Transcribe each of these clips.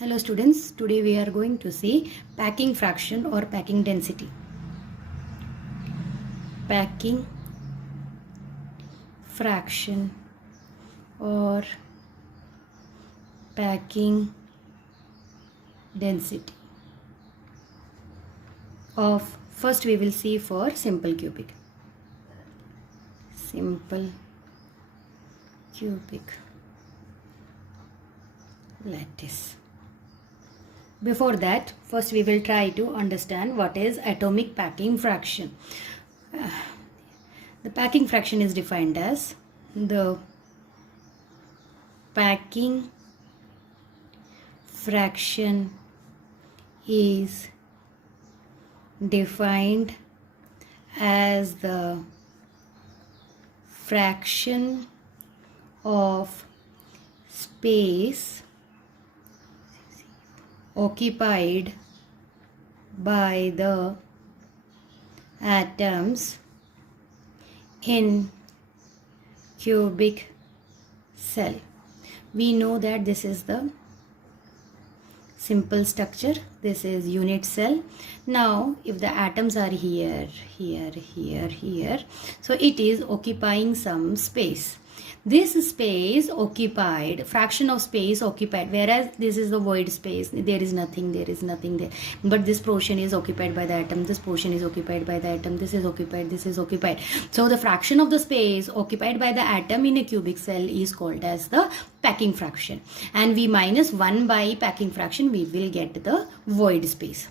Hello students, today we are going to see packing fraction or packing density. Packing fraction or packing density of, first we will see for simple cubic. Simple cubic lattice. Before that, first we will try to understand what is atomic packing fraction. The packing fraction is defined as the packing fraction is defined as the fraction of space occupied by the atoms in cubic cell. We know that this is the simple structure, this is unit cell. Now if the atoms are here, so it is occupying some space. This space occupied, fraction of space occupied, whereas this is the void space, there is nothing there, but this portion is occupied by the atom, this portion is occupied by the atom, this is occupied. So the fraction of the space occupied by the atom in a cubic cell is called as the packing fraction, and we minus 1 by packing fraction, we will get the void space.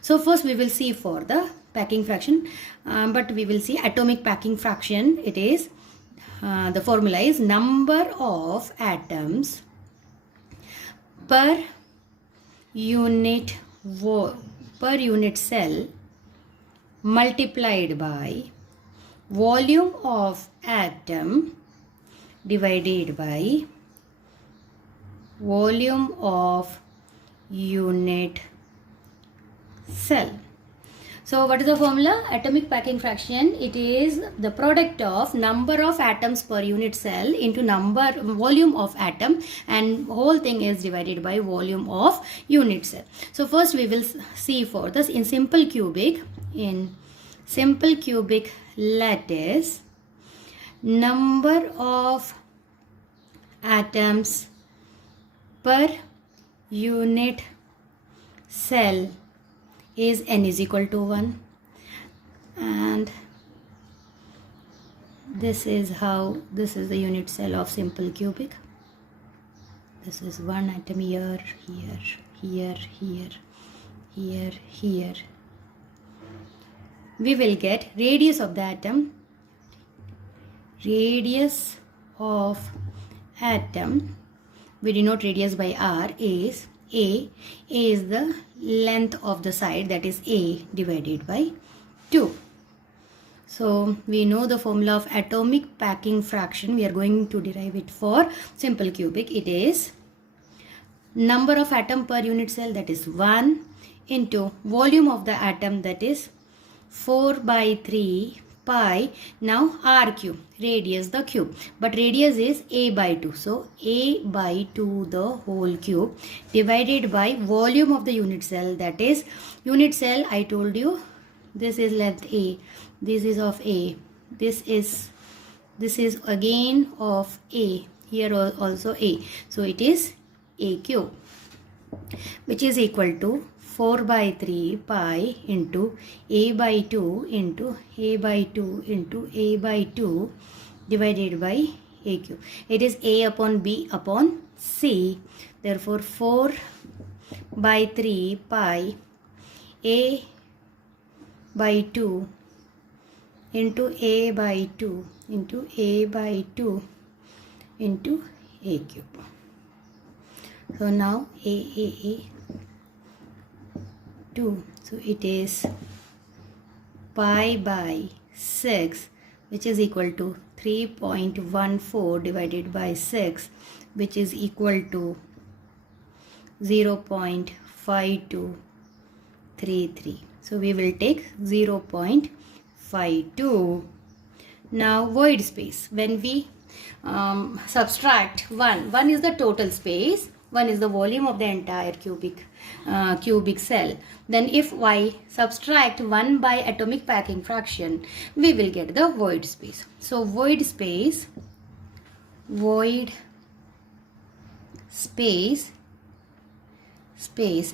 So first we will see for the packing fraction, but we will see atomic packing fraction. It is the formula is number of atoms per unit cell multiplied by volume of atom divided by volume of unit cell. So what is the formula? Atomic packing fraction, it is the product of number of atoms per unit cell into volume of atom, and whole thing is divided by volume of unit cell. So first we will see for this in simple cubic lattice, number of atoms per unit cell is n is equal to 1, and this is the unit cell of simple cubic. This is one atom here. We will get radius of the atom. Radius of atom, we denote radius by r, is A is the length of the side, that is A divided by 2. So we know the formula of atomic packing fraction. We are going to derive it for simple cubic. It is number of atom per unit cell, that is 1, into volume of the atom, that is 4 by 3 pi, now r cube, radius the cube, but radius is a by 2, so a by 2 the whole cube divided by volume of the unit cell, that is unit cell, I told you this is length a, this is of a, this is again of a, here also a, so it is a cube, which is equal to 4 by 3 pi into a by 2 into a by 2 into a by 2 divided by a cube. It is a upon b upon c. Therefore 4 by 3 pi a by 2 into a by 2 into a by 2 into a cube. So now a 2, so it is pi by 6, which is equal to 3.14 divided by 6, which is equal to 0.5233. So we will take 0.52. Now void space, when we subtract 1 is the total space, 1 is the volume of the entire cubic cell. Then if I subtract 1 by atomic packing fraction, we will get the void space. So void space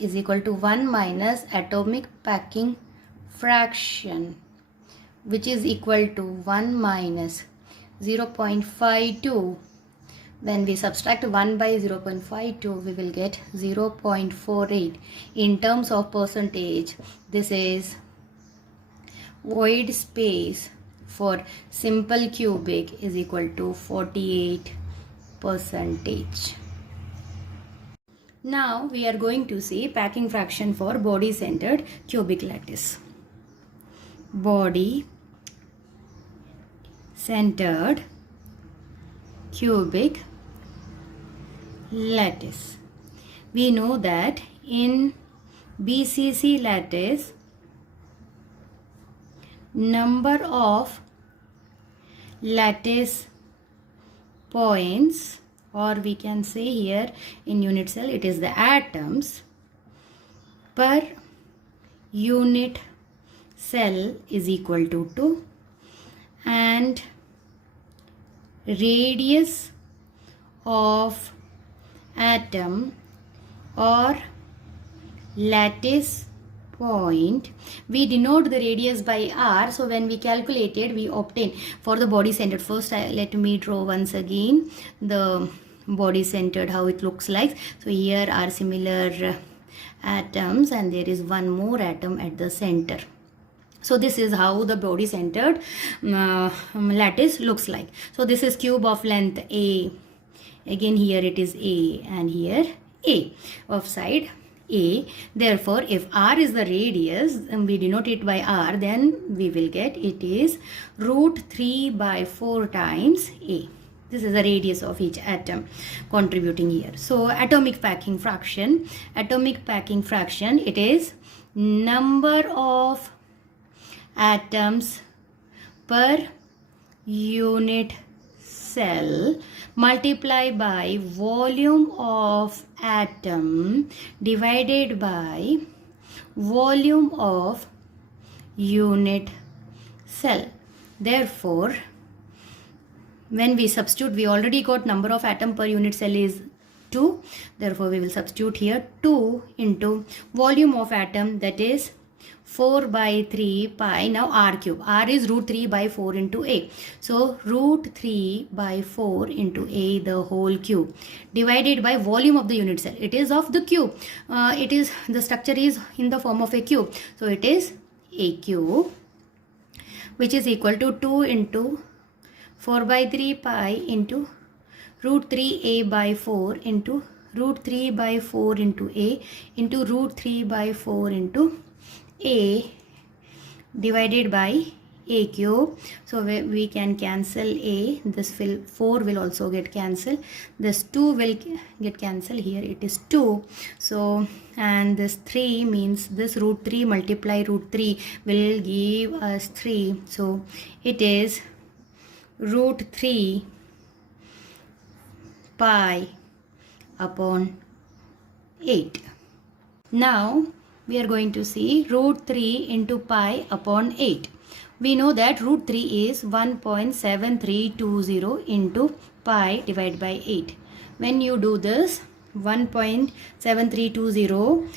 is equal to 1 minus atomic packing fraction, which is equal to 1 minus 0.52. When we subtract 1 by 0.52, we will get 0.48. In terms of percentage, this is void space for simple cubic is equal to 48%. Now we are going to see packing fraction for body centered cubic lattice. Body centered cubic lattice. We know that in B.SC lattice, number of lattice points, or we can say here in unit cell it is the atoms per unit cell is equal to 2, and radius of atom or lattice point, we denote the radius by r. So when we calculated, we obtain for the body centered. First let me draw once again the body centered, how it looks like. So here are similar atoms, and there is one more atom at the center. So this is how the body centered lattice looks like. So this is cube of length A. Again here it is A, and here A of side A. Therefore, if R is the radius and we denote it by R, then we will get it is root 3 by 4 times A. This is the radius of each atom contributing here. So atomic packing fraction, it is number of atoms per unit cell multiply by volume of atom divided by volume of unit cell. Therefore, when we substitute, we already got number of atom per unit cell is 2. Therefore, we will substitute here 2 into volume of atom, that is 4 by 3 pi. Now r cube. R is root 3 by 4 into A. So root 3 by 4 into A the whole cube divided by volume of the unit cell. It is of the cube. The structure is in the form of a cube. So it is A cube, which is equal to 2 into 4 by 3 pi into root 3A by 4 into root 3 by 4 into A into root 3 by 4 into A divided by A cube. So we can cancel A. This 4 will also get cancelled. This 2 will get cancelled. Here it is 2. So and this 3 means this root 3 multiply root 3 will give us 3. So it is root 3 pi upon 8. Now we are going to see root 3 into pi upon 8. We know that root 3 is 1.7320 into pi divided by 8. When you do this, 1.7320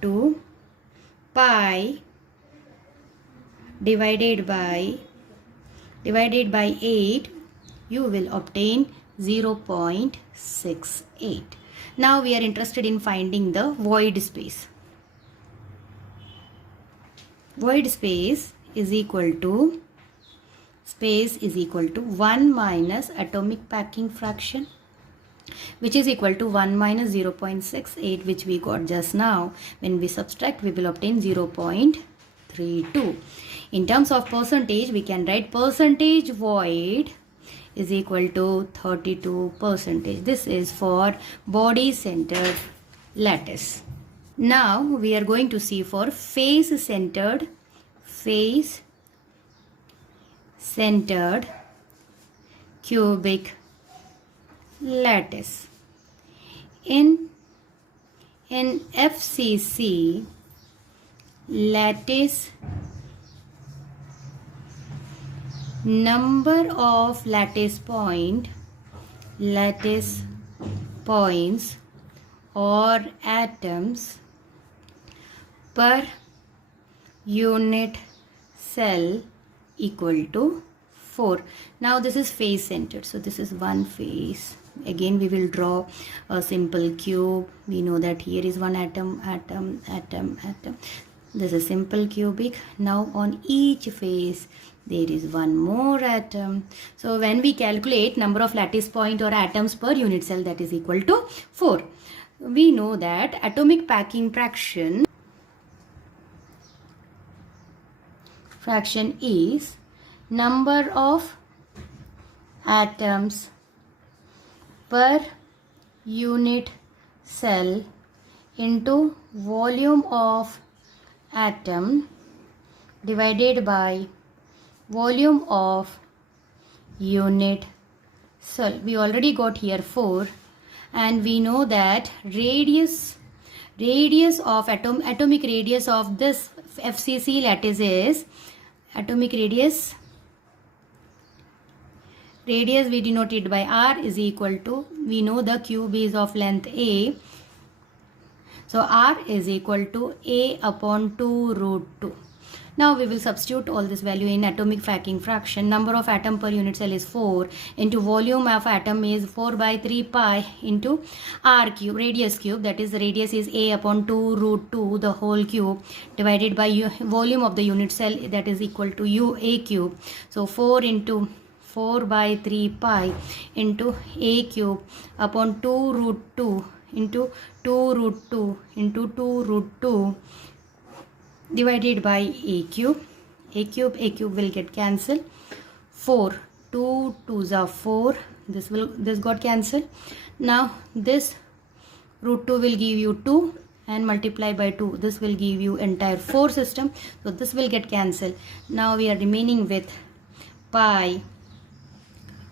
into pi divided by 8, you will obtain 0.68. Now we are interested in finding the void space. Void space is equal to 1 minus atomic packing fraction, which is equal to 1 minus 0.68, which we got just now. When we subtract, we will obtain 0.32. In terms of percentage, we can write percentage void is equal to 32%. This is for body centered lattice. Now we are going to see for face centered cubic lattice. In FCC, lattice, number of lattice points or atoms per unit cell equal to 4. Now this is face centered, so this is one face. Again we will draw a simple cube. We know that here is one atom. This is simple cubic. Now on each face there is one more atom. So when we calculate number of lattice point or atoms per unit cell, that is equal to 4. We know that atomic packing fraction is number of atoms per unit cell into volume of atom divided by volume of unit cell. We already got here 4, and we know that radius of atomic radius of this FCC lattice is atomic radius we denote it by R is equal to, we know the cube is of length A, so R is equal to A upon 2 root 2. Now we will substitute all this value in atomic packing fraction. Number of atom per unit cell is 4 into volume of atom is 4 by 3 pi into R cube, radius cube, that is the radius is A upon 2 root 2 the whole cube divided by volume of the unit cell, that is equal to U A cube. So 4 into 4 by 3 pi into A cube upon 2 root 2 into 2 root 2 into 2 root 2 divided by A cube. A cube will get cancelled. 4, 2 2s are 4. This got cancelled. Now this root 2 will give you 2 and multiply by 2. This will give you entire 4 system. So this will get cancelled. Now we are remaining with pi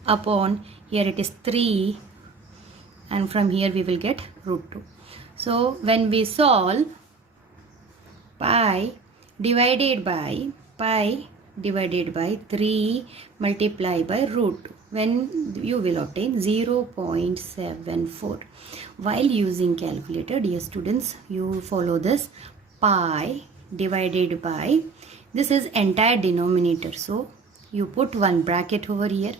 upon, here it is 3, and from here we will get root 2. So when we solve, pi divided by 3 multiply by root 2, when you will obtain 0.74. While using calculator, dear students, you follow this. Pi divided by, this is entire denominator, so you put one bracket over here,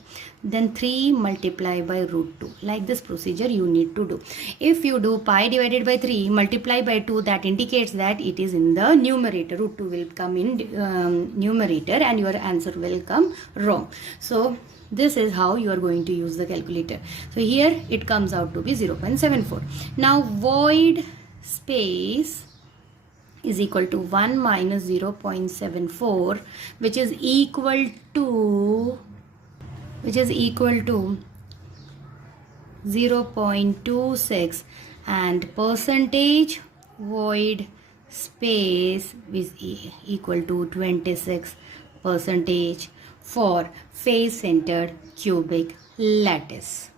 then 3 multiply by root 2. Like this procedure you need to do. If you do pi divided by 3 multiply by 2, that indicates that it is in the numerator. Root 2 will come in numerator and your answer will come wrong. So this is how you are going to use the calculator. So here it comes out to be 0.74. Now void space is equal to 1 minus 0.74, which is equal to 0.26, and percentage void space is equal to 26% for face centered cubic lattice.